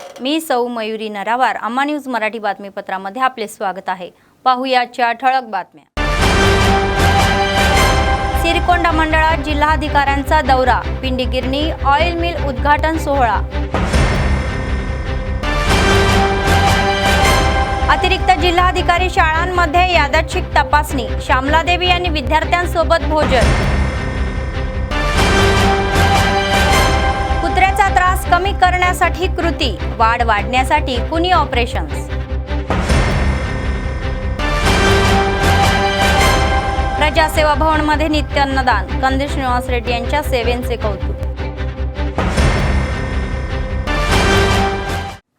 नमस्कार, मी सौ मयुरी नरावार. अम्मा न्यूज मराठी बातमीपत्रामध्ये आपले स्वागत आहे. पाहुयाच्या ठळक बातम्या. सिरकोंडा मंडळात जिल्हाधिकाऱ्यांचा दौरा, पिंडी गिरणी ऑइल मिल उद्घाटन सोहळा. अतिरिक्त जिल्हाधिकारी शाळांमध्ये यादच्छिक तपासणी, श्यामलादेवी यांनी विद्यार्थ्यांसोबत भोजन. कुत्र्याचा त्रास कमी करण्यासाठी कृती, वाढ वाढण्यासाठी कुणी ऑपरेशन्स. प्रजासेवा भवनमध्ये नित्य अन्नदान, कंदील श्रीनिवास रेड्डी यांच्या सेवेचे कौतुक.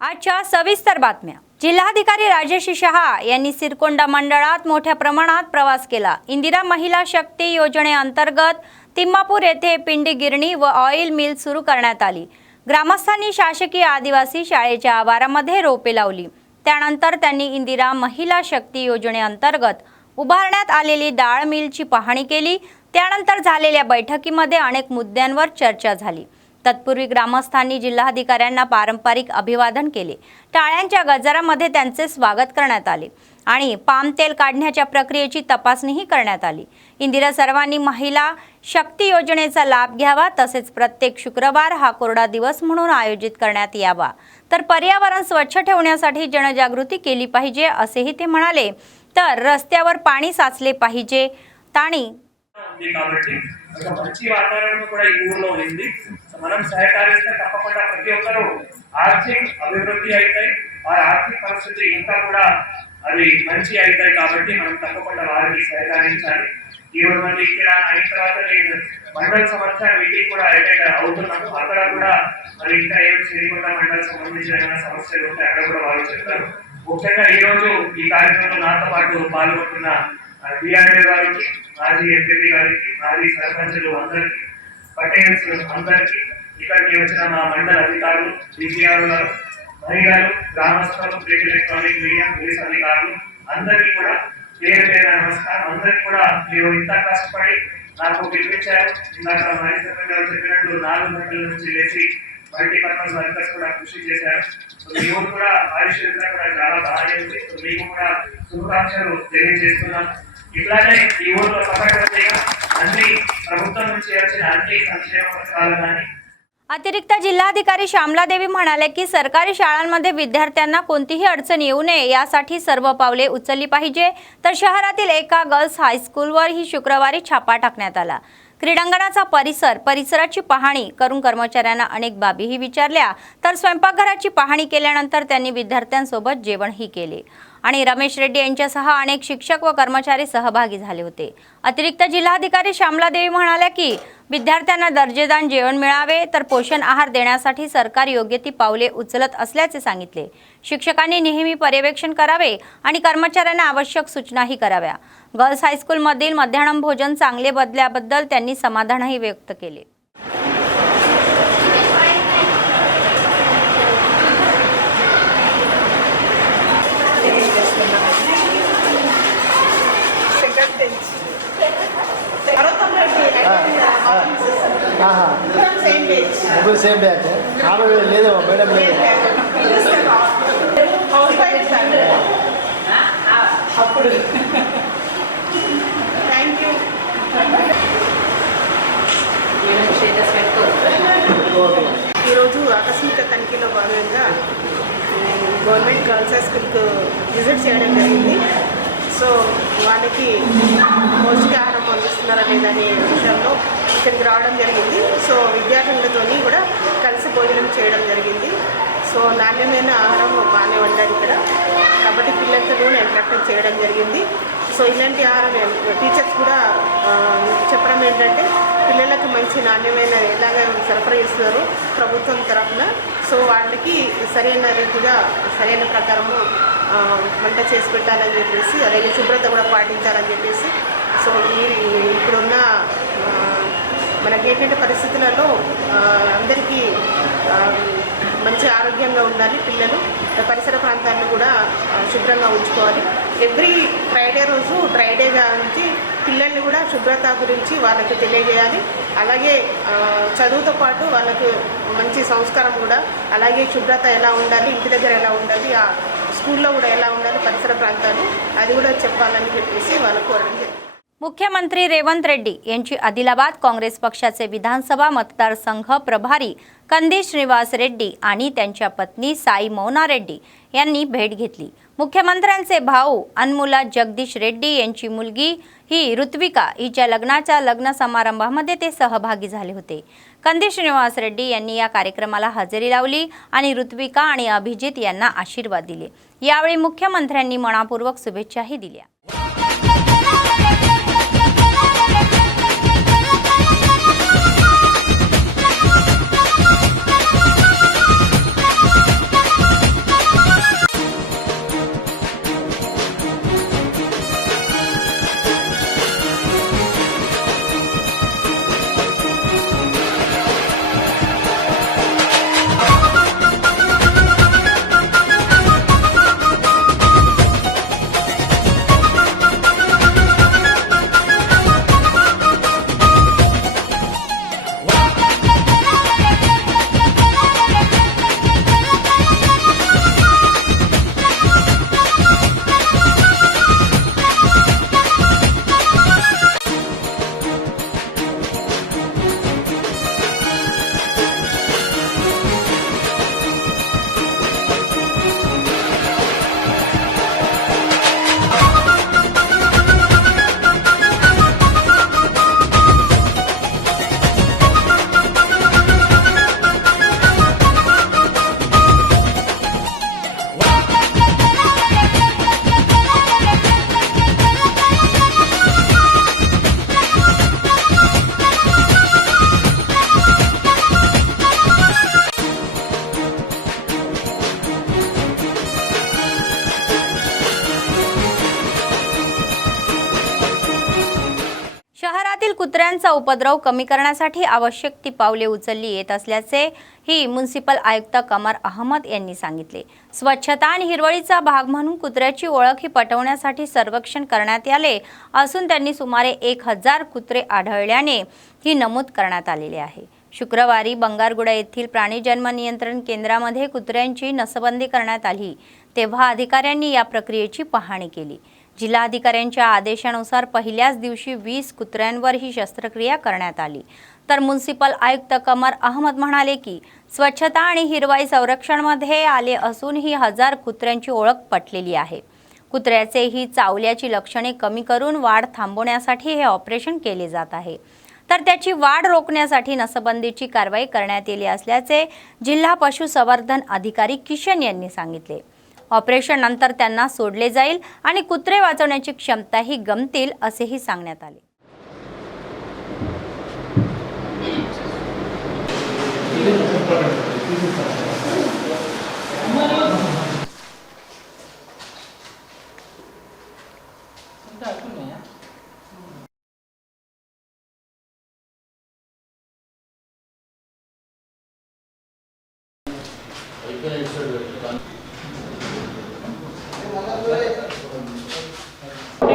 आजच्या सविस्तर बातम्या. जिल्हाधिकारी राजेश शहा यांनी सिरकोंडा मंडळात मोठ्या प्रमाणात प्रवास केला. इंदिरा महिला शक्ती योजनेअंतर्गत तिम्मापूर येथे पिंडी गिरणी व ऑइल मिल सुरू करण्यात आली. ग्रामस्थांनी शासकीय आदिवासी शाळेच्या आवारामध्ये रोपे लावली. त्यानंतर त्यांनी इंदिरा महिला शक्ती योजनेअंतर्गत उभारण्यात आलेली डाळ मिलची पाहणी केली. त्यानंतर झालेल्या बैठकीमध्ये अनेक मुद्द्यांवर चर्चा झाली. तत्पूर्वी ग्रामस्थांनी जिल्हाधिकाऱ्यांना पारंपरिक अभिवादन केले. टाळ्यांच्या गजरामध्ये त्यांचे स्वागत करण्यात आले आणि पाम तेल काढण्याच्या प्रक्रियेची तपासणीही करण्यात आली. इंदिरा सर्वांनी महिला शक्ती योजनेचा लाभ घ्यावा, तसेच प्रत्येक शुक्रवार हा कोरडा दिवस म्हणून आयोजित करण्यात यावा. तर पर्यावरण स्वच्छ ठेवण्यासाठी जनजागृती केली पाहिजे असेही ते म्हणाले. तर रस्त्यावर पाणी साचले पाहिजे తాని కాబట్టి ఒక మంచి వాతావరణం కూడా ఈ ఊర్లో ఉంది. మనం సహకరిస్తే తప్పకుండా ప్రతి ఒక్కరూ ఆర్థిక అభివృద్ధి అవుతాయి. ఆ ఆర్థిక పరిస్థితి ఇంకా కూడా అది మంచి అవుతాయి. కాబట్టి మనం తప్పకుండా వారికి సహకరించాలి. ఈ రోజు మళ్ళీ ఇక్కడ అయిన తర్వాత నేను మండల సంవత్సరం మీటింగ్ కూడా అటెండ్ అవుతున్నాము. అక్కడ కూడా మరి ఇంకా ఏం సిరికొండ మండలం సంబంధించిన ఏమైనా సమస్యలు ఉంటే అక్కడ కూడా వాళ్ళు చెప్తారు. ముఖ్యంగా ఈ రోజు ఈ కార్యక్రమంలో నాతో పాటు పాల్గొంటున్న డిఆర్ఏ గారికి, మాజీ ఎంపీ గారికి, మాజీ సర్పంచులు అందరికీ, పటేల్స్ అందరికీ, ఇక్కడికి వచ్చిన మా మండల అధికారులు, డిజిఆర్ గారు, మహిళలు, గ్రామస్తులు, ప్రింట్ ఎలక్ట్రానిక్ మీడియా, పోలీస్ అధికారులు అందరికీ కూడా పేరు పేరు నమస్కారం. అందరికీ కూడా మీరు ఇంత కష్టపడి నాకు పిలిపించారు. ఇందాక మహేశ్వర గారు చెప్పినట్లు 4 గంటల నుంచి లేచి మల్టీపర్పస్ వర్కర్స్ కూడా కృషి చేశారు. మీరు కూడా ఆయుష్యంగా కూడా చాలా బాగా ఉంది. మీకు కూడా శుభాకాంక్షలు తెలియజేస్తున్నాం. ఇట్లానే ఈ ఊళ్ళో సమగ్రంగా అన్ని ప్రభుత్వం నుంచి వచ్చిన అన్ని సంక్షేమ పథకాలు కానీ. अतिरिक्त जिल्हाधिकारी श्यामलादेवी म्हणाले की सरकारी शाळांमध्ये विद्यार्थ्यांना कोणतीही अडचण येऊ नये यासाठी सर्व पावले उचलली पाहिजे. तर शहरातील एका गर्ल्स हायस्कूलवर ही शुक्रवारी छापा टाकण्यात आला. क्रीडांगणाचा परिसराची पाहणी करून कर्मचाऱ्यांना अनेक बाबीही विचारल्या. तर स्वयंपाकघराची पाहणी केल्यानंतर त्यांनी विद्यार्थ्यांसोबत जेवणही केले आणि रमेश रेड्डी यांच्यासह अनेक शिक्षक व कर्मचारी सहभागी झाले होते. अतिरिक्त जिल्हाधिकारी श्यामलादेवी म्हणाल्या की विद्यार्थ्यांना दर्जेदार जेवण मिळावे, तर पोषण आहार देण्यासाठी सरकार योग्य ती पावले उचलत असल्याचे सांगितले. शिक्षकांनी नेहमी पर्यवेक्षण करावे आणि कर्मचाऱ्यांना आवश्यक सूचनाही कराव्या. गर्ल्स हायस्कूलमधील मध्याह्न भोजन चांगले बदल्याबद्दल त्यांनी समाधानही व्यक्त केले. సేమ్ బ్యాచ్ ఆమె లేదు మేడం లేదు. ఈరోజు ఆకస్మిక తనిఖీలో భాగంగా గవర్నమెంట్ గర్ల్స్ హై స్కూల్కు విజిట్ చేయడం జరిగింది. సో వాళ్ళకి పౌష్టికాహారం అందిస్తున్నారా లేదనే విషయంలో ఇక్కడికి రావడం జరిగింది. సో విద్యార్థులతో కూడా కలిసి భోజనం చేయడం జరిగింది. సో నాణ్యమైన ఆహారం బాగానే వండారు ఇక్కడ. కాబట్టి పిల్లలతో ఇంటరాక్ట్ చేయడం జరిగింది. సో ఇలాంటి ఆహారం టీచర్స్ కూడా చెప్పడం ఏంటంటే పిల్లలకు మంచి నాణ్యమైన ఎలాగా సరఫరా చేస్తున్నారు ప్రభుత్వం తరఫున. సో వాళ్ళకి సరైన రీతిగా సరైన ప్రకారము వంట చేసి పెట్టాలని చెప్పేసి, అలాగే శుభ్రత కూడా పాటించాలని చెప్పేసి. సో ఇప్పుడున్న మనకి ఏంటంటే పరిస్థితులలో అందరికీ మంచి ఆరోగ్యంగా ఉండాలి. పిల్లలు పరిసర ప్రాంతాలను కూడా శుభ్రంగా ఉంచుకోవాలి. ఎవ్రీ ఫ్రైడే రోజు డ్రై డే నుంచి పిల్లల్ని కూడా శుభ్రత గురించి వాళ్ళకి తెలియజేయాలి. అలాగే చదువుతో పాటు వాళ్ళకు మంచి సంస్కారం కూడా, అలాగే శుభ్రత ఎలా ఉండాలి, इंटी దగ్గర ఎలా ఉండాలి, ఆ స్కూల్లో కూడా ఎలా ఉండాలి, పరిసర ప్రాంతాలు అది కూడా చెప్పాలని చెప్పేసి వాళ్ళకు కోరడం జరిగింది. मुख्यमंत्री रेवंत रेड्डी यांची आदिलाबाद काँग्रेस पक्षाचे विधानसभा मतदारसंघ प्रभारी कंदी श्रीनिवास रेड्डी आणि त्यांच्या पत्नी साई मौना रेड्डी यांनी भेट घेतली. मुख्यमंत्र्यांचे भाऊ अनमुला जगदीश रेड्डी यांची मुलगी ही ऋत्विका हिच्या लग्नाच्या लग्न समारंभामध्ये ते सहभागी झाले होते. कंदी श्रीनिवास रेड्डी यांनी या कार्यक्रमाला हजेरी लावली आणि ऋत्विका आणि अभिजित यांना आशीर्वाद दिले. यावेळी मुख्यमंत्र्यांनी मनापूर्वक शुभेच्छाही दिल्या. शहरातील कुत्र्यांचा उपद्रव कमी करण्यासाठी आवश्यक ती पावले उचलली येत असल्याचे ही म्युनिसिपल आयुक्त कमर अहमद यांनी सांगितले. स्वच्छता आणि हिरवळीचा भाग म्हणून कुत्र्याची ओळख ही पटवण्यासाठी सर्वेक्षण करण्यात आले असून त्यांनी सुमारे 1000 कुत्रे आढळल्याने ही नमूद करण्यात आलेले आहे. शुक्रवारी बंगारगुडा येथील प्राणीजन्म नियंत्रण केंद्रामध्ये कुत्र्यांची नसबंदी करण्यात आली तेव्हा अधिकाऱ्यांनी या प्रक्रियेची पाहणी केली. जिल्हाधिकाऱ्यांच्या आदेशानुसार पहिल्याच दिवशी 20 कुत्र्यांवर ही शस्त्रक्रिया करण्यात आली. तर म्युनिसिपल आयुक्त कमर अहमद म्हणाले की स्वच्छता आणि हिरवाई संरक्षणमध्ये आले असून ही 1000 कुत्र्यांची ओळख पटलेली आहे. कुत्र्याचे ही चावल्याची लक्षणे कमी करून वाढ थांबवण्यासाठी हे ऑपरेशन केले जात आहे. तर त्याची वाढ रोखण्यासाठी नसबंदीची कारवाई करण्यात आली असल्याचे जिल्हा पशुसंवर्धन अधिकारी किशन यांनी सांगितले. ऑपरेशन नंतर त्यांना सोडले जाईल आणि कुत्रे वाचवण्याची क्षमताही गमतील असेही सांगण्यात आले.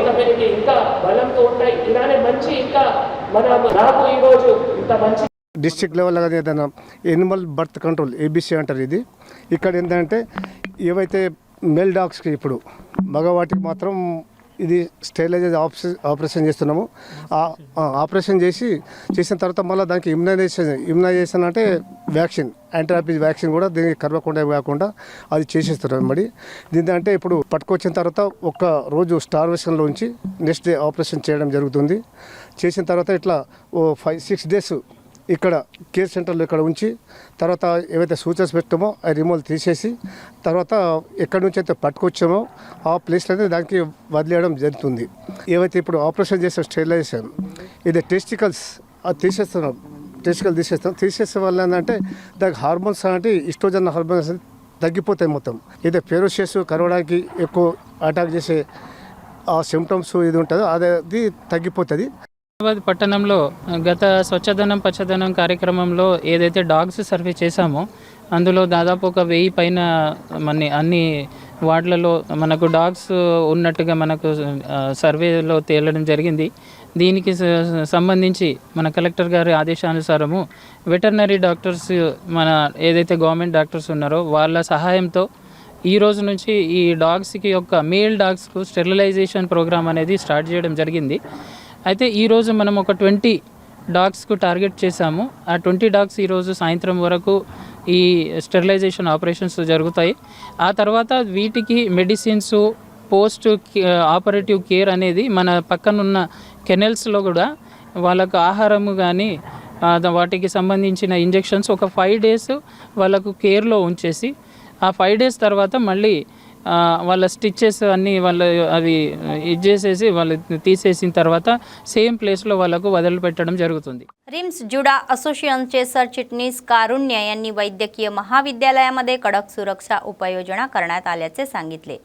కమ్యూనిటీ ఇంకా బలంతో ఉంటాయి. ఇలానే మంచి ఇంకా నాకు ఈరోజు ఇంత మంచి డిస్ట్రిక్ట్ లెవెల్ ఏదైనా ఎనిమల్ బర్త్ కంట్రోల్ ఏబీసీ అంటారు. ఇది ఇక్కడ ఏంటంటే ఏవైతే మేల్ డాగ్స్కి ఇప్పుడు మగవాటికి మాత్రం ఇది స్టెరిలైజ్ ఆపరేషన్ చేస్తున్నాము. ఆపరేషన్ చేసిన తర్వాత మళ్ళీ దానికి ఇమ్యునైజేషన్ అంటే వ్యాక్సిన్, యాంటీరాబీస్ వ్యాక్సిన్ కూడా దీనికి కరవకుండా కాకుండా అది చేసేస్తున్నారు. మరి దీని అంటే ఇప్పుడు పట్టుకొచ్చిన తర్వాత ఒక రోజు స్టార్వేషన్లోంచి నెక్స్ట్ డే ఆపరేషన్ చేయడం జరుగుతుంది. చేసిన తర్వాత ఇట్లా 5-6 డేస్ ఇక్కడ కేర్ సెంటర్లో ఇక్కడ ఉంచి తర్వాత ఏవైతే సూచనలు పెట్టామో ఆ రిమూవల్ తీసేసి తర్వాత ఎక్కడి నుంచి అయితే పట్టుకొచ్చామో ఆ ప్లేస్లో అయితే దానికి వదిలేయడం జరుగుతుంది. ఏవైతే ఇప్పుడు ఆపరేషన్ చేసే స్టెరిలైజేషన్ ఇది టెస్టికల్స్ అది తీసేస్తున్నాం. తీసేసే వల్ల ఏంటంటే దానికి హార్మోన్స్ అంటే ఈస్ట్రోజన్ హార్మోన్స్ తగ్గిపోతాయి మొత్తం. ఇది ఫెరోషియస్ కరవడానికి ఎక్కువ అటాక్ చేసే ఆ సిమ్టమ్స్ ఇది ఉంటుందో అది తగ్గిపోతుంది. హైదరాబాద్ పట్టణంలో గత స్వచ్ఛదనం పచ్చదనం కార్యక్రమంలో ఏదైతే డాగ్స్ సర్వే చేశామో అందులో దాదాపు ఒక 1000 పైన అన్ని వార్డులలో మనకు డాగ్స్ ఉన్నట్టుగా మనకు సర్వేలో తేలడం జరిగింది. దీనికి సంబంధించి మన కలెక్టర్ గారి ఆదేశానుసారము వెటర్నరీ డాక్టర్స్ మన ఏదైతే గవర్నమెంట్ డాక్టర్స్ ఉన్నారో వాళ్ళ సహాయంతో ఈ రోజు నుంచి ఈ డాగ్స్కి యొక్క మేల్ డాగ్స్కు స్టెరిలైజేషన్ ప్రోగ్రామ్ అనేది స్టార్ట్ చేయడం జరిగింది. అయితే ఈరోజు మనం ఒక 20 డాగ్స్కు టార్గెట్ చేశాము. ఆ 20 డాగ్స్ ఈరోజు సాయంత్రం వరకు ఈ స్టెరిలైజేషన్ ఆపరేషన్స్ జరుగుతాయి. ఆ తర్వాత వీటికి మెడిసిన్స్, పోస్ట్ ఆపరేటివ్ కేర్ అనేది మన పక్కనున్న కెనెల్స్లో కూడా వాళ్ళకు ఆహారము కానీ వాటికి సంబంధించిన ఇంజెక్షన్స్ ఒక 5 డేస్ వాళ్ళకు కేర్లో ఉంచేసి ఆ 5 డేస్ తర్వాత మళ్ళీ వాళ్ళ స్టిచ్చెస్ అన్నీ అవి చేసేసి వాళ్ళు తీసేసిన తర్వాత సేమ్ प्लेसला వాళ్ళకు వదిలిపెట్టడం జరుగుతుంది. रिम्स जुडा असोसिएशनचे सरचिटणीस कारुण्य यांनी वैद्यकीय महाविद्यालयामध्ये कडक सुरक्षा उपाययोजना करण्यात आल्याचे सांगितले.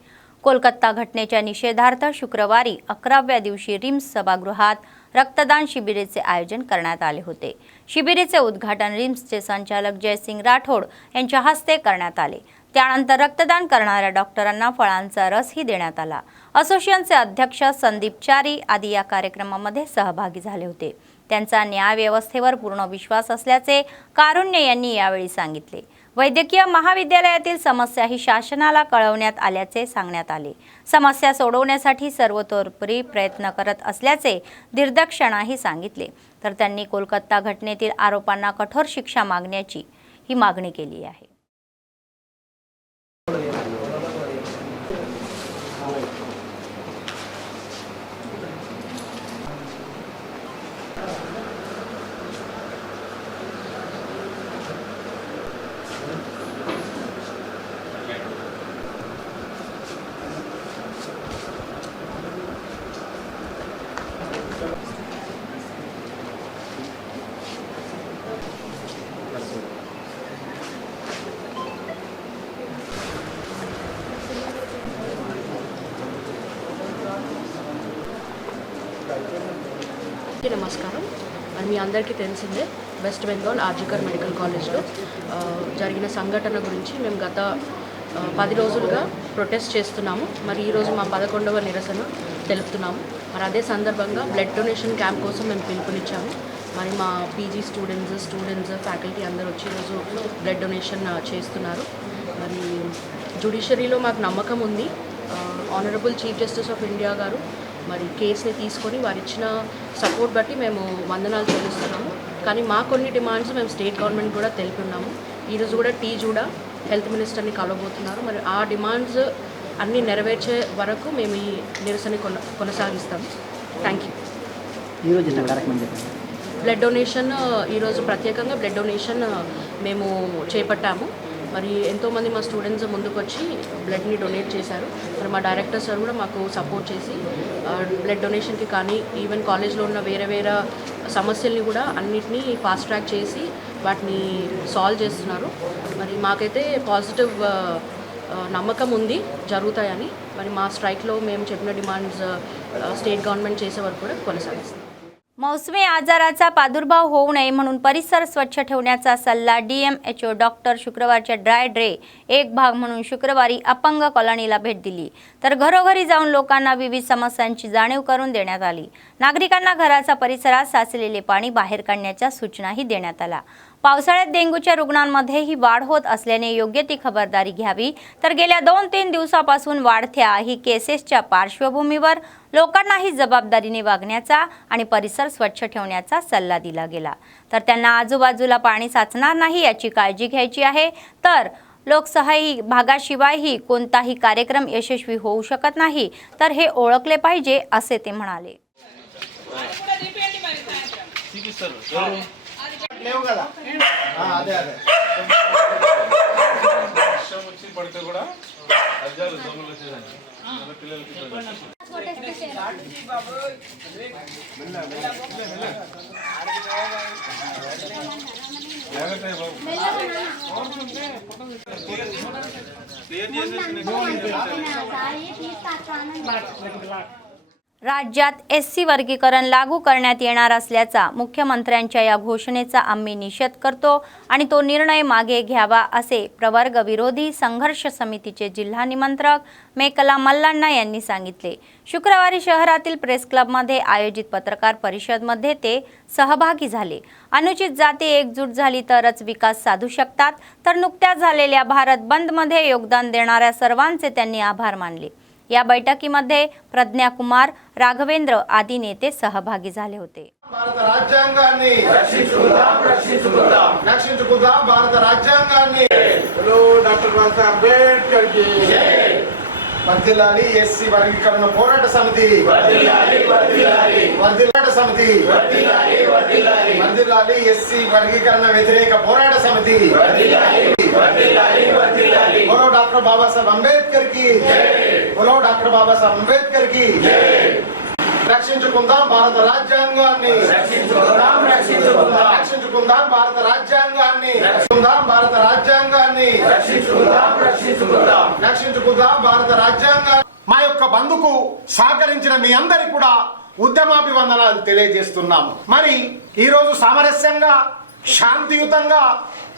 कोलकाता घटनेच्या निषेधार्थ शुक्रवारी 11व्या दिवशी रिम्स सभागृहात रक्तदान शिबिराचे आयोजन करण्यात आले होते. शिबिराचे उद्घाटन रिम्सचे संचालक जयसिंग राठोड यांच्या हस्ते करण्यात आले. त्यानंतर रक्तदान करणाऱ्या डॉक्टरांना फळांचा रसही देण्यात आला. असोसिएशनचे अध्यक्ष संदीप चारी आदी या कार्यक्रमामध्ये सहभागी झाले होते. त्यांचा न्याय व्यवस्थेवर पूर्ण विश्वास असल्याचे कारुण्य यांनी यावेळी सांगितले. वैद्यकीय महाविद्यालयातील समस्या ही शासनाला कळवण्यात आल्याचे सांगण्यात आले. समस्या सोडवण्यासाठी सर्वतोपरी प्रयत्न करत असल्याचे दिग्दर्शनाही सांगितले. तर त्यांनी कोलकाता घटनेतील आरोपांना कठोर शिक्षा मागण्याची ही मागणी केली आहे. నమస్కారం. మరి మీ అందరికీ తెలిసిందే వెస్ట్ బెంగాల్ ఆర్జికర్ మెడికల్ కాలేజ్లో జరిగిన సంఘటన గురించి మేము గత 10 రోజులుగా ప్రొటెస్ట్ చేస్తున్నాము. మరి ఈరోజు మా 11వ నిరసన తెలుపుతున్నాము. మరి అదే సందర్భంగా బ్లడ్ డొనేషన్ క్యాంప్ కోసం మేము పిలుపునిచ్చాము. మరి మా పీజీ స్టూడెంట్స్ ఫ్యాకల్టీ అందరూ వచ్చి ఈరోజు బ్లడ్ డొనేషన్ చేస్తున్నారు. మరి జ్యుడిషియరీలో మాకు నమ్మకం ఉంది. Honourable chief justice of India గారు మరి కేసుని తీసుకొని వారు ఇచ్చిన సపోర్ట్ బట్టి మేము వందనాలు చెల్లిస్తున్నాము. కానీ మా కొన్ని డిమాండ్స్ మేము స్టేట్ గవర్నమెంట్ కూడా తెలిపిన్నాము. ఈరోజు కూడా జూడా హెల్త్ మినిస్టర్ని కలవబోతున్నారు. మరి ఆ డిమాండ్స్ అన్నీ నెరవేర్చే వరకు మేము ఈ నిరసన కొనసాగిస్తాము. Thank you. ఈరోజు బ్లడ్ డొనేషన్ ఈరోజు ప్రత్యేకంగా బ్లడ్ డొనేషన్ మేము చేపట్టాము. మరి ఎంతోమంది మా స్టూడెంట్స్ ముందుకు వచ్చి బ్లడ్ని డొనేట్ చేశారు. మరి మా డైరెక్టర్ సార్ కూడా మాకు సపోర్ట్ చేసి బ్లడ్ డొనేషన్కి కానీ ఈవెన్ కాలేజ్లో ఉన్న వేరే సమస్యల్ని కూడా అన్నిటినీ ఫాస్ట్ ట్రాక్ చేసి వాటిని సాల్వ్ చేస్తున్నారు. మరి మాకైతే పాజిటివ్ నమ్మకం ఉంది జరుగుతాయని. మరి మా స్ట్రైక్లో మేము చెప్పిన డిమాండ్స్ స్టేట్ గవర్నమెంట్ చేసే వరకు కూడా కొనసాగిస్తాం. मौसमी आजाराचा प्रादुर्भाव होऊ नये म्हणून परिसर स्वच्छ ठेवण्याचा सल्ला DMHO डॉक्टर शुक्रवारच्या ड्राय डे एक भाग म्हणून शुक्रवारी अपंग कॉलनीला भेट दिली. तर घरोघरी जाऊन लोकांना विविध समस्यांची जाणीव करून देण्यात आली. नागरिकांना घराच्या परिसरात साचलेले पाणी बाहेर काढण्याच्या सूचनाही देण्यात आल्या. पावसाळ्यात डेंग्यूच्या रुग्णांमध्येही वाढ होत असल्याने योग्य ती खबरदारी घ्यावी. तर गेल्या 2-3 दिवसापासून वाढत्या ही केसेसच्या पार्श्वभूमीवर लोकांनाही जबाबदारीने वागण्याचा आणि परिसर स्वच्छ ठेवण्याचा सल्ला दिला गेला. तर त्यांना आजूबाजूला पाणी साचणार नाही याची काळजी घ्यायची आहे. तर लोकसहभागी भागाशिवायही कोणताही कार्यक्रम यशस्वी होऊ शकत नाही, तर हे ओळखले पाहिजे असे ते म्हणाले. राज्यात एससी वर्गीकरण लागू करण्यात येणार असल्याचा मुख्यमंत्र्यांच्या या घोषणेचा आम्ही निषेध करतो आणि तो निर्णय मागे घ्यावा असे प्रवर्ग विरोधी संघर्ष समितीचे जिल्हा निमंत्रक मेकला मल्लांना यांनी सांगितले। शुक्रवारी शहरातील प्रेस क्लबमध्ये आयोजित पत्रकार परिषदेमध्ये ते सहभागी झाले। अनुचित जाती एकजूट झाली तरच विकास साधू शकतात, तर नुकत्याच झालेल्या भारत बंदमध्ये योगदान देणाऱ्या सर्वांचे त्यांनी आभार मानले। या बैठकीमध्ये प्रज्ञा कुमार, राघवेंद्र आदी नेते सहभागी झाले होते। భారత రాజ్యాంగాన్ని రక్షించుకుందాం భారత రాజ్యాంగాన్ని హలో డాక్టర్ బాబాసాహెబ్ అంబేద్కర్ కి వర్ధిల్లాలి ఎస్సీ వర్గీకరణ పోరాట సమితి వర్ధిల్లాలి ఎస్సీ వర్గీకరణ వ్యతిరేక పోరాట సమితి बोलो डॉक्टर बाबा साहब अंबेडकर की बोलो डॉक्टर बाबा साहब अंबेडकर की రక్షించుకుందాం భారత రాజ్యాంగాన్ని రక్షించుకుందాం భారత రాజ్యాంగాన్ని రక్షించుకుందాం భారత రాజ్యాంగాన్ని మా యొక్క బంధుకు సహకరించిన మీ అందరికీ కూడా ఉద్యమాభివందనాలు తెలియజేస్తున్నాము। మరి ఈ రోజు సామరస్యంగా శాంతియుతంగా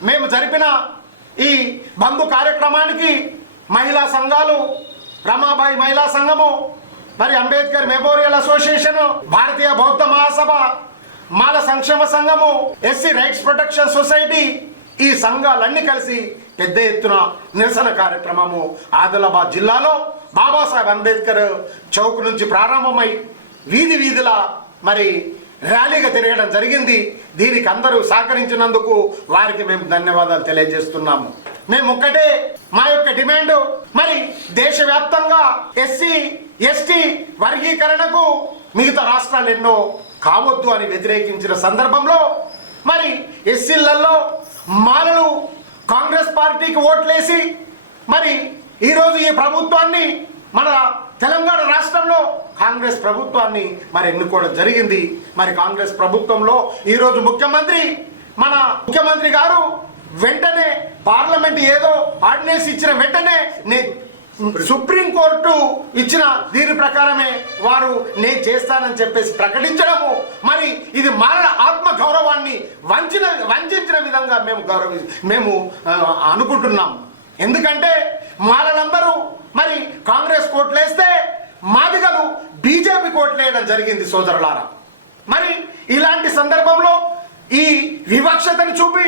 మేము జరిపిన ఈ బంధు కార్యక్రమానికి మహిళా సంఘాలు, రమాబాయి మహిళా సంఘము, మరి అంబేద్కర్ మెమోరియల్ అసోసియేషన్, భారతీయ బౌద్ధ మహాసభ, మాల సంక్షేమ సంఘము, ఎస్సీ రైట్స్ ప్రొటెక్షన్ సొసైటీ, ఈ సంఘాలన్నీ కలిసి పెద్ద ఎత్తున నిరసన కార్యక్రమము ఆదిలాబాద్ జిల్లాలో బాబాసాహెబ్ అంబేద్కర్ చౌక్ నుంచి ప్రారంభమై వీధి వీధిలా మరి ర్యాలీగా తిరగడం జరిగింది। దీనికి అందరూ సహకరించినందుకు వారికి మేము ధన్యవాదాలు తెలియజేస్తున్నాము। మేము ఒక్కటే మా యొక్క డిమాండ్, మరి దేశవ్యాప్తంగా ఎస్సీ ఎస్టీ వర్గీకరణకు మిగతా రాష్ట్రాలు ఎన్నో కావద్దు అని వ్యతిరేకించిన సందర్భంలో మరి ఎస్సీలలో మాలలు కాంగ్రెస్ పార్టీకి ఓట్లేసి మరి ఈరోజు ఈ ప్రభుత్వాన్ని మన తెలంగాణ రాష్ట్రంలో కాంగ్రెస్ ప్రభుత్వాన్ని మరి ఎన్నుకోవడం జరిగింది। మరి కాంగ్రెస్ ప్రభుత్వంలో ఈరోజు మన ముఖ్యమంత్రి గారు వెంటనే పార్లమెంట్ ఏదో ఆర్డినెన్స్ ఇచ్చిన వెంటనే సుప్రీంకోర్టు ఇచ్చిన దీని ప్రకారమే వారు నేను చేస్తానని చెప్పేసి ప్రకటించడము, మరి ఇది మానవ ఆత్మ గౌరవాన్ని వంచిన విధంగా మేము అనుకుంటున్నాం। ఎందుకంటే మాలలందరూ మరి కాంగ్రెస్ కోట్లేస్తే మాదిగలు బీజేపీ కోట్లేయడం జరిగింది సోదరులారా। మరి ఇలాంటి సందర్భంలో ఈ వివక్షతను చూపి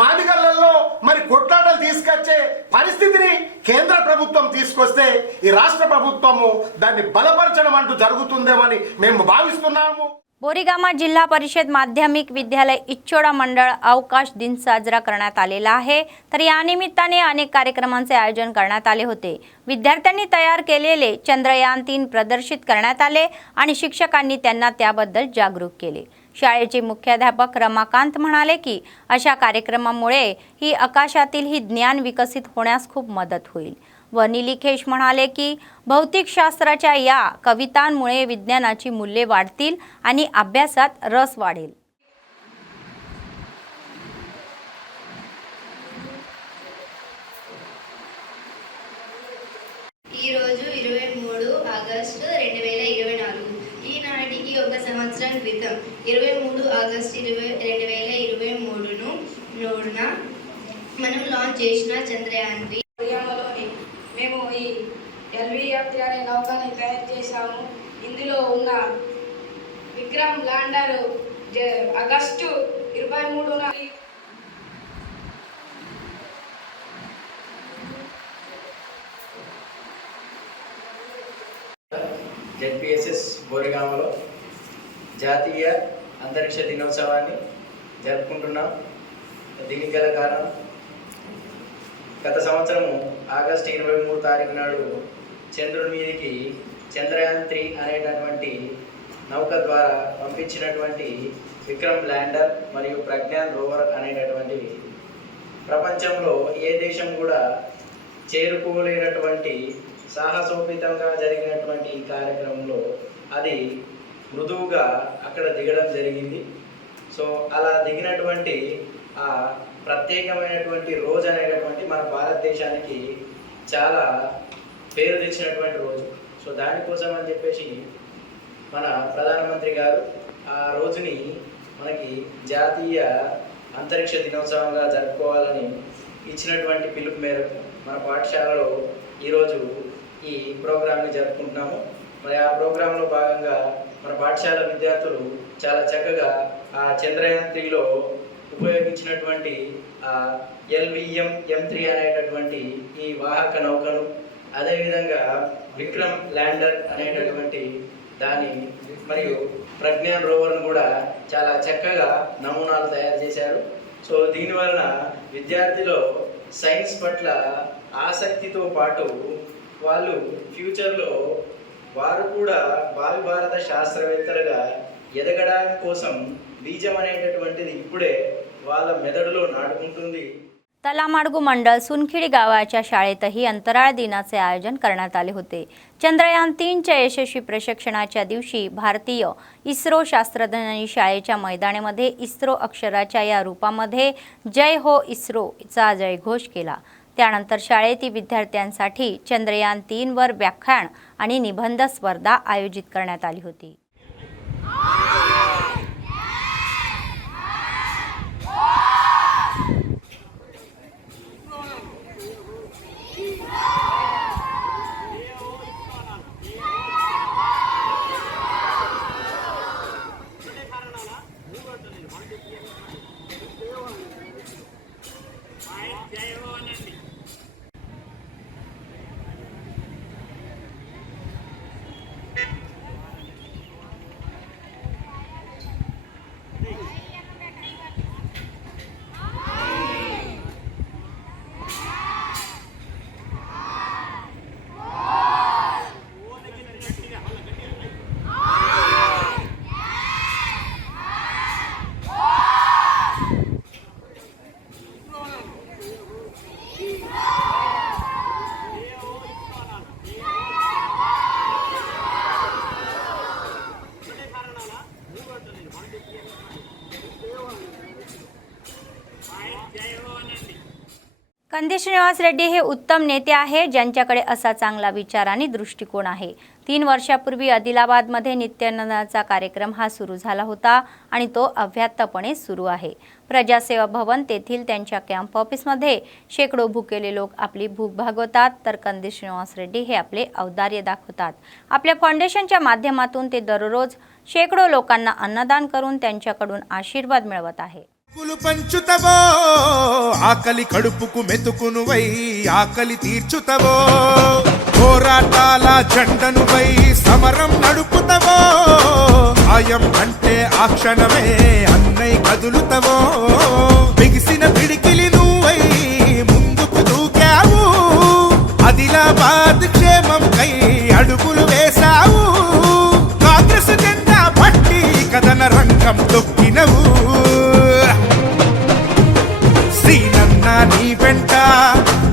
మాదిగలలో మరి కొట్లాటలు తీసుకొచ్చే పరిస్థితిని కేంద్ర ప్రభుత్వం తీసుకొస్తే ఈ राष्ट्र ప్రభుత్వము దాన్ని బలపరచడం అంటూ జరుగుతుందేమని మేము భావిస్తున్నాము। बोरीगामा जिल्हा परिषद माध्यमिक विद्यालय इच्छोडा मंडळ अवकाश दिन साजरा करण्यात आलेला आहे। तर या निमित्ताने अनेक कार्यक्रमांचे आयोजन करण्यात आले होते। विद्यार्थ्यांनी तयार केलेले चंद्रयान 3 प्रदर्शित करण्यात आले आणि शिक्षकांनी त्यांना त्याबद्दल जागरूक केले। शाळेचे मुख्याध्यापक रमाकांत म्हणाले की अशा कार्यक्रमामुळे ही आकाशातील ही ज्ञान विकसित होण्यास खूप मदत होईल। वनिलिखेश म्हणाले की भौतिकशास्त्राच्या या कवितांमुळे विज्ञानाची मूल्ये वाढतील आणि अभ्यासात रस वाढेल। ఈ రోజు 23 ఆగస్టు 2024 ఈనాటికి ఒక సంవత్సరం క్రితం 23 ఆగస్టు 2023న మనం లాంచ్ చేసిన చంద్రయాన్ 3 మేము ఈ LVF అనే నౌకని తయారు చేశాము। ఇందులో ఉన్న విక్రమ్ ల్యాండర్ ఆగస్టు 23న జెడ్పీఎస్ఎస్ బోరిగామలో జాతీయ అంతరిక్ష దినోత్సవాన్ని జరుపుకుంటున్నాం। దీనికి గల కారణం గత సంవత్సరము ఆగస్టు 23 తారీఖు నాడు చంద్రుడి మీదకి చంద్రయాన్ 3 అనేటటువంటి నౌక ద్వారా పంపించినటువంటి విక్రమ్ ల్యాండర్ మరియు ప్రజ్ఞాన్ రోవర్ అనేటటువంటి ప్రపంచంలో ఏ దేశం కూడా చేరుకోలేనటువంటి సాహసోపేతంగా జరిగినటువంటి ఈ కార్యక్రమంలో అది మృదువుగా అక్కడ దిగడం జరిగింది। సో అలా దిగినటువంటి ఆ ప్రత్యేకమైనటువంటి రోజు అనేటటువంటి మన భారతదేశానికి చాలా పేరు తెచ్చినటువంటి రోజు। సో దానికోసం అని చెప్పేసి మన ప్రధానమంత్రి గారు ఆ రోజుని మనకి జాతీయ అంతరిక్ష దినోత్సవంగా జరుపుకోవాలని ఇచ్చినటువంటి పిలుపు మేరకు మన పాఠశాలలో ఈరోజు ఈ ప్రోగ్రామ్ని జరుపుకుంటున్నాము. మరి ఆ ప్రోగ్రాంలో భాగంగా మన పాఠశాల విద్యార్థులు చాలా చక్కగా ఆ చంద్రయాన్ 3లో ఉపయోగించినటువంటి LVM M3 అనేటటువంటి ఈ వాహక నౌకను, అదేవిధంగా విక్రమ్ ల్యాండర్ అనేటటువంటి దాని మరియు ప్రజ్ఞాన్ రోవర్ను కూడా చాలా చక్కగా నమూనాలు తయారు చేశారు. సో దీనివలన విద్యార్థిలో సైన్స్ పట్ల ఆసక్తితో పాటు వాళ్ళు ఫ్యూచర్లో వారు కూడా భావి భారత శాస్త్రవేత్తలుగా ఎదగడం కోసం బీజం అనేటటువంటిది इपुडे వాళ్ళ మెదడులో నాటుకుంటుంది. तलामाडगू मंडळ सुनखिडी गावाच्या शाळेतही अंतराळ दिनाचे आयोजन करण्यात आले होते. चंद्रयान 3च्या यशस्वी प्रशिक्षणाच्या दिवशी भारतीय इस्रो शास्त्रज्ञांनी शाळेच्या मैदानामध्ये इस्रो अक्षराच्या या रूपामध्ये जय हो इस्रोचा जयघोष केला. त्यानंतर शाळेतील विद्यार्थ्यांसाठी चंद्रयान 3 वर व्याख्यान आणि निबंध स्पर्धा आयोजित करण्यात आली होती. कंदी श्रीनिवास रेड्डी हे उत्तम नेते आहेत ज्यांच्याकडे असा चांगला विचार आणि दृष्टिकोन आहे. 3 वर्षापूर्वी आदिलाबादमध्ये नित्यानंदाचा कार्यक्रम हा सुरू झाला होता आणि तो अव्याहतपणे सुरू आहे. प्रजासेवा भवन तेथील त्यांच्या कॅम्प ऑफिसमध्ये शेकडो भुकेले लोक आपली भूक भागवतात तर कंदी श्रीनिवास रेड्डी हे आपले औदार्य दाखवतात. आपल्या फाउंडेशनच्या माध्यमातून ते दररोज शेकडो लोकांना अन्नदान करून त्यांच्याकडून आशीर्वाद मिळवत आहे. పంచుతవో ఆకలి కడుపుకు మెతుకునువై ఆకలి తీర్చుతవో పోరాటాల జెండనువై సమరం నడుపుతవో ఆయం అంటే ఆ క్షణమే అన్నై కదులుతవో బిగిసిన పిడికిలి నువ్వై ముందుకు దూకావు ఆదిలాబాద్ క్షేమం కై అడుగులు వేశావు కాంగ్రెస్ జెండా పట్టి కదన రంగం తొక్కినవు నీ వెంట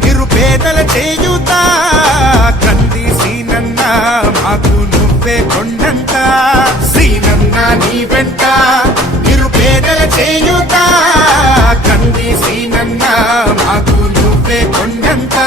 నిరుపేదల చేయుత కంది సీనన్న మాకు నువ్వే కొండంత సీనన్న నీ వెంట నిరుపేదల చేయుత కంది సీనన్న మాకు నువ్వే కొండంత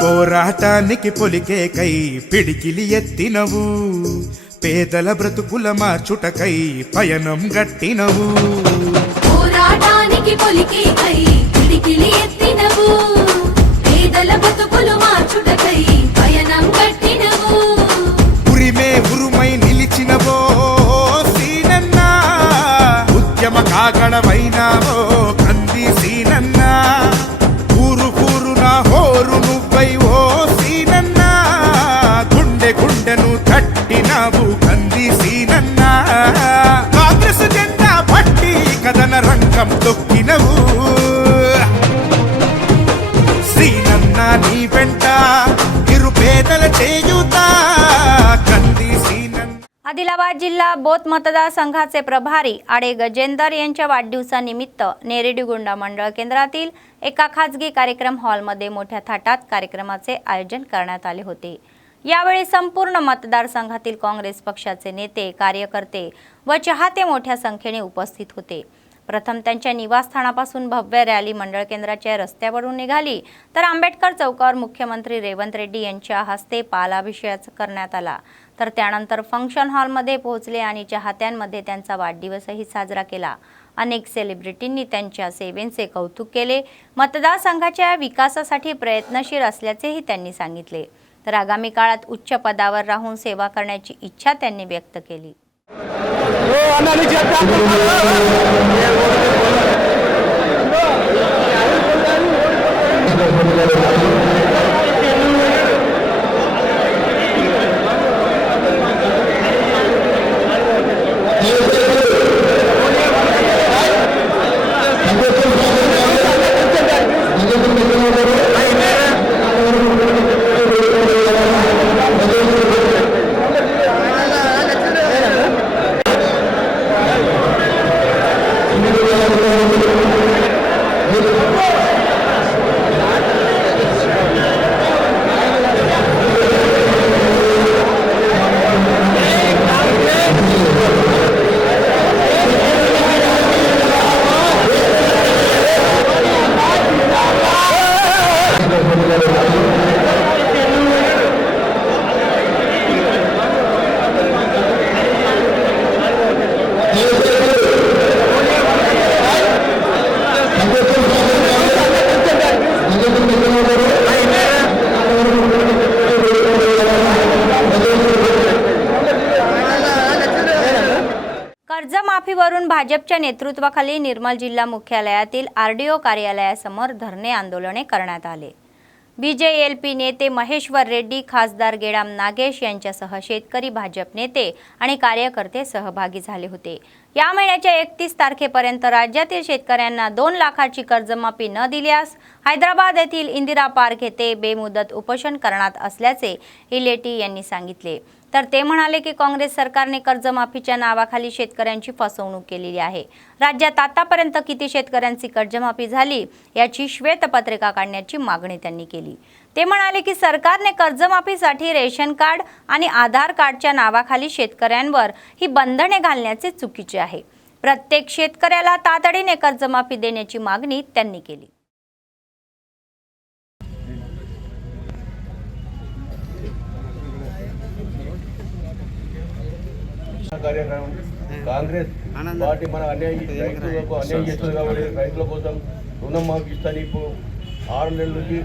పోరాటానికి పొలికే కై పిడికిలి ఎత్తినవు పేదల బ్రతుకుల మార్చుటకై పయనం గట్టినవు పోరాటానికి పొలికే కై పిడికిలి ఎత్తినవు పేదల బ్రతుకులు మార్చుటకై పయనం గట్టినవు ఉరిమే ఉరుమై నిలిచినవో సీనన్న ఉద్యమ కాగడవైనావో కంది సీనన్న ఊరు ఊరున హోరు నువ్వై ఓ సీనన్న గుండె గుండెను తట్టినావు కంది సీనన్న కాంగ్రెస్ జెండా పట్టి కదన రంగం తొక్కినవు సీనన్న నీ వెంట నిరుపేదల చేయుత కంది సీనన్న. आदिलाबाद जिल्हा बोथ मतदारसंघाचे प्रभारी आडे गजेंदर यांच्या वाढदिवसानिमित्त नेरेडी गुंडा मंडळ केंद्रातील एका खाजगी कार्यक्रम हॉलमध्ये मोठ्या थाटात कार्यक्रमाचे आयोजन करण्यात आले होते। यावेळी संपूर्ण मतदारसंघातील काँग्रेस पक्षाचे नेते, कार्यकर्ते व चाहते मोठ्या संख्येने उपस्थित होते। प्रथम त्यांच्या निवासस्थानापासून भव्य रॅली मंडळ केंद्राच्या रस्त्यावरून निघाली, तर आंबेडकर चौकावर मुख्यमंत्री रेवंत रेड्डी यांच्या हस्ते पालाभिषेक करण्यात आला। तर त्यानंतर फंक्शन हॉलमध्ये पोहोचले आणि चाहत्यांमध्ये त्यांचा वाढदिवसही साजरा केला। अनेक सेलिब्रिटींनी त्यांच्या सेवेचे कौतुक केले। मतदारसंघाच्या विकासासाठी प्रयत्नशील असल्याचेही त्यांनी सांगितले। तर आगामी काळात उच्च पदावर राहून सेवा करण्याची इच्छा त्यांनी व्यक्त केली। कर्जमाफीवरून भाजपच्या नेतृत्वाखाली निर्मल जिल्हा मुख्यालयातील आरडीओ कार्यालयासमोर धरणे आंदोलने करण्यात आले। बीजेएलपी नेते महेश्वर रेड्डी, खासदार गेडाम नागेश यांच्यासह शेतकरी, भाजप नेते आणि कार्यकर्ते सहभागी झाले होते। या महिन्याच्या 31 तारखेपर्यंत राज्यातील शेतकऱ्यांना 2 लाखाची कर्जमाफी न दिल्यास हैदराबाद येथील इंदिरा पार्क येथे बेमुदत उपोषण करणार असल्याचे इलेटी यांनी सांगितले। तर ते म्हणाले की काँग्रेस सरकारने कर्जमाफीच्या नावाखाली शेतकऱ्यांची फसवणूक केलेली आहे। राज्यात आतापर्यंत किती शेतकऱ्यांची कर्जमाफी झाली याची श्वेतपत्रिका काढण्याची मागणी त्यांनी केली। ते म्हणाले की सरकारने कर्जमाफीसाठी रेशन कार्ड आणि आधार कार्डच्या नावाखाली शेतकऱ्यांवर ही बंधने घालण्याचे चुकीचे आहे। प्रत्येक शेतकऱ्याला तातडीने कर्जमाफी देण्याची मागणी त्यांनी केली। కార్యక్రమం కాంగ్రెస్ పార్టీ మన రైతులకు అన్యాయం చేస్తుంది కాబట్టి రైతుల కోసం రుణం మాకు ఇస్తాను ఇప్పుడు 6 నెలల నుంచి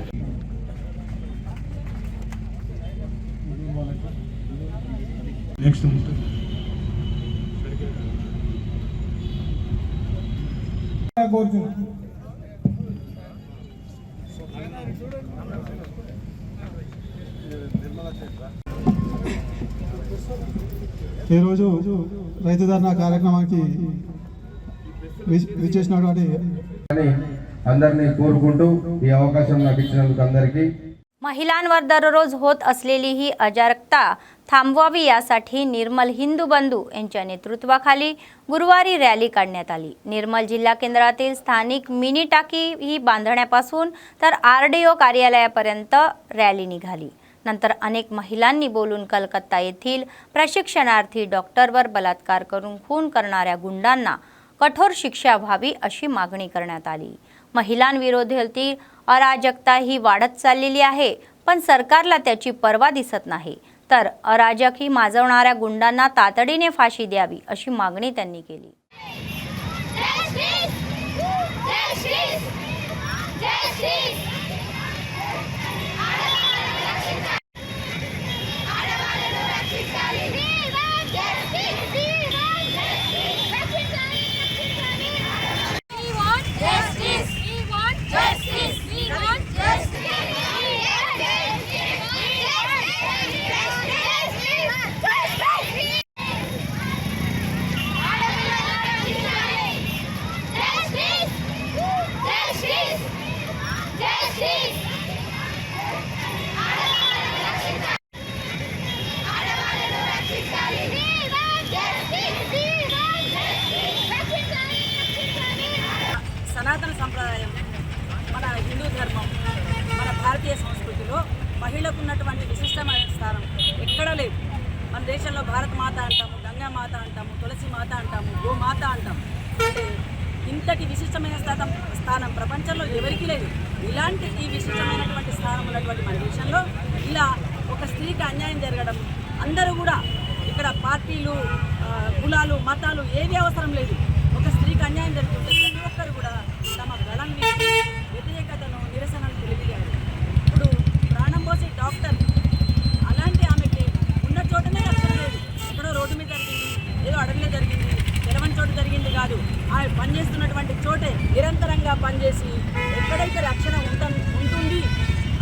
ఈరోజు రైతు ధర్నా కార్యక్రమానికి విచ్చేసినటువంటి అందరినీ కోరుకుంటూ ఈ అవకాశం నాకు ఇచ్చినందుకు అందరికీ महिलांवर दररोज होत असलेली ही अराजकता थांबवावी यासाठी निर्मल हिंदू बंधू यांच्या नेतृत्वाखाली गुरुवारी रॅली काढण्यात आली। निर्मल जिल्हा केंद्रातील स्थानिक मिनी टाकी ही बांधण्यापासून तर आरडीओ कार्यालयापर्यंत रॅली निघाली। नंतर अनेक महिलांनी बोलून कलकत्ता येथील प्रशिक्षणार्थी डॉक्टरवर बलात्कार करून खून करणाऱ्या गुंडांना कठोर शिक्षा व्हावी अशी मागणी करण्यात आली। महिलांविरोधातील अराजकता ही वाढत चाललेली आहे, पण सरकारला त्याची पर्वा दिसत नाही। तर अराजक ही माजवणाऱ्या गुंडांना तातडीने फाशी द्यावी अशी मागणी त्यांनी केली। Justice! సంప్రదాయం, మన హిందూ ధర్మం, మన భారతీయ సంస్కృతిలో మహిళకు ఉన్నటువంటి విశిష్టమైన స్థానం ఎక్కడా లేదు. మన దేశంలో భారత మాత అంటాము, గంగా మాత అంటాము, తులసి మాత అంటాము, గోమాత అంటాము. అంటే ఇంతటి విశిష్టమైన స్థానం ప్రపంచంలో ఎవరికీ లేదు. ఇలాంటి ఈ విశిష్టమైనటువంటి స్థానం ఉన్నటువంటి మన దేశంలో ఇలా ఒక స్త్రీకి అన్యాయం జరగడం, అందరూ కూడా ఇక్కడ పార్టీలు, కులాలు, మతాలు ఏవి అవసరం లేదు. ఒక స్త్రీకి అన్యాయం జరుగుతుంటే ప్రతి ఒక్కరు కూడా తమ గళం వేసి వ్యతిరేకతను, నిరసనను తెలియజేయాలి. ఇప్పుడు ప్రాణం పోసే డాక్టర్ అలాంటి ఆమెకి ఉన్న చోటనే రక్షణ లేదు. ఎక్కడో రోడ్డు మీద జరిగింది, ఏదో అడవిలో జరిగింది, తెలవని చోటు జరిగింది కాదు. ఆమె పనిచేస్తున్నటువంటి చోటే నిరంతరంగా పనిచేసి ఎక్కడైతే రక్షణ ఉంటుంది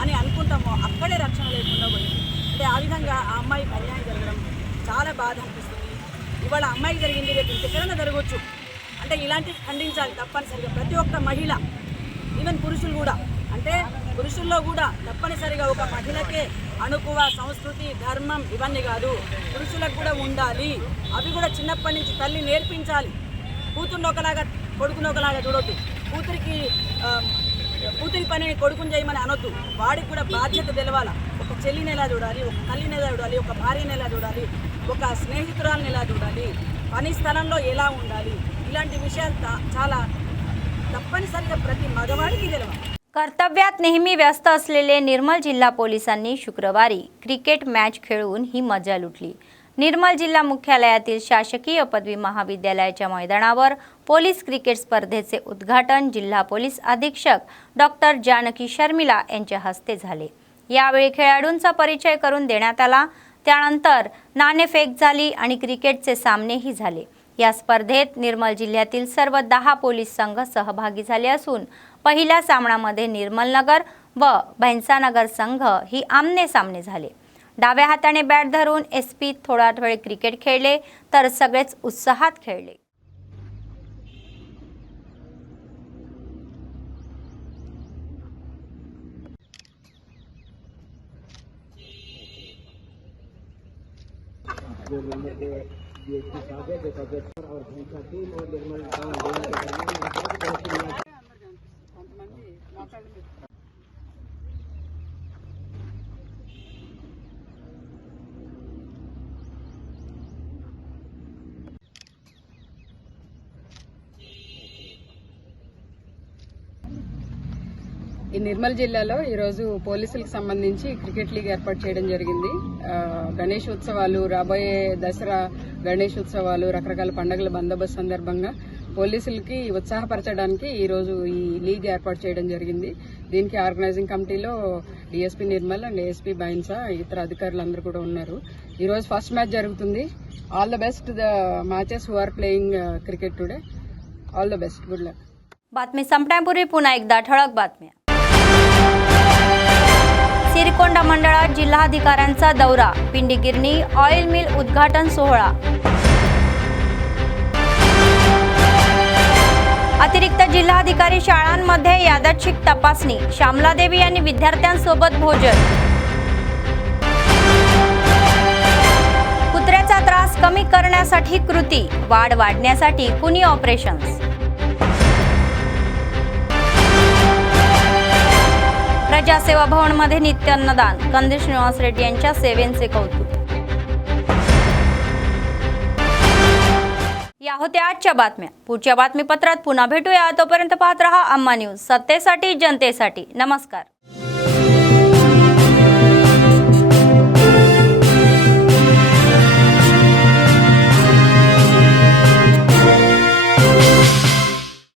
అని అనుకుంటామో అక్కడే రక్షణ లేకుండా పోయింది. అంటే ఆ విధంగా ఆ అమ్మాయికి అన్యాయం జరగడం చాలా బాధ అనిపిస్తుంది. ఇవాళ అమ్మాయికి జరిగింది, రేపు ఇంకెక్కడైనా జరగవచ్చు. అంటే ఇలాంటివి ఖండించాలి తప్పనిసరిగా ప్రతి ఒక్క మహిళ, ఈవెన్ పురుషులు కూడా. అంటే పురుషుల్లో కూడా తప్పనిసరిగా ఒక మహిళకే అణుకువ సంస్కృతి, ధర్మం ఇవన్నీ కాదు, పురుషులకు కూడా ఉండాలి. అవి కూడా చిన్నప్పటి నుంచి తల్లి నేర్పించాలి. కూతుర్ని ఒకలాగా కొడుకుని ఒకలాగా చూడొద్దు. కూతురి పని కొడుకుని చేయమని అనొద్దు. వాడికి కూడా బాధ్యత తెలవాలా. ఒక చెల్లిని ఎలా చూడాలి, ఒక తల్లిని ఎలా చూడాలి, ఒక భార్యని ఎలా చూడాలి, ఒక స్నేహితురాలను ఎలా చూడాలి, పని స్థలంలో ఎలా ఉండాలి, इलांटी विषयाలు చాలా तप्पनिसरिगा प्रति मगवाडिकी तेलवाली। कर्तव्यात नेहमी व्यस्त असलेले निर्मल जिल्हा पोलिसांनी शुक्रवारी क्रिकेट मॅच खेळून ही मजा लुटली। निर्मल जिल्हा मुख्यालयातील शासकीय पदवी महाविद्यालयाच्या मैदानावर पोलीस क्रिकेट स्पर्धेचे उद्घाटन जिल्हा पोलीस अधीक्षक डॉक्टर जानकी शर्मिला यांच्या हस्ते झाले। यावेळी खेळाडूंचा परिचय करून देण्यात आला। त्यानंतर नाणेफेक झाली आणि क्रिकेटचे सामनेही झाले। या स्पर्धेत निर्मल जिल्ह्यातील सर्व 10 पोलीस संघ सहभागी झाले असून पहिल्या सामन्यामध्ये निर्मलनगर व भैंसानगर संघ ही आमने सामने झाले। डाव्या हाताने बॅट धरून एसपी थोडा वेळ क्रिकेट खेळले तर सगळेच उत्साहात खेळले। ఈ నిర్మల్ జిల్లాలో ఈ రోజు పోలీసులకు సంబంధించి క్రికెట్ లీగ్ ఏర్పాటు చేయడం జరిగింది। గణేష్ ఉత్సవాలు, రాబోయే దసరా గణేష్ ఉత్సవాలు, రకరకాల పండుగల బందోబస్తు సందర్భంగా పోలీసులకి ఉత్సాహపరచడానికి ఈ రోజు ఈ లీగ్ ఏర్పాటు చేయడం జరిగింది। దీనికి ఆర్గనైజింగ్ కమిటీలో DSP Nirmal and ASP Bhainsa ఇతర అధికారులందరూ కూడా ఉన్నారు। ఈ రోజు ఫస్ట్ మ్యాచ్ జరుగుతుంది। All the best the matches who are playing cricket today, all the best, good luck. बातमी संपण्यापूर्वी पुन्हा एकदा ठळक बातम्या। सिरकोंडा मंडळात जिल्हाधिकाऱ्यांचा दौरा, पिंडी गिरणी ऑइल मिल उद्घाटन सोहळा। अतिरिक्त जिल्हाधिकारी शाळांमध्ये यादच्छिक तपासणी, श्यामलादेवी यांनी विद्यार्थ्यांसोबत भोजन। कुत्र्याचा त्रास कमी करण्यासाठी कृती, वाढ वाढण्यासाठी कुनी ऑपरेशन्स। प्रजासेवा भवन मध्ये नित्य अन्नदान, कंदील श्रीनिवास रेड्डी यांच्या सेवेचे कौतुक। या होत्या आजच्या बातम्या। पुढच्या बातमीपत्रात पुन्हा भेटूया। तोपर्यंत पाहत रहा अम्मा न्यूज, सत्तेसाठी जनतेसाठी। नमस्कार।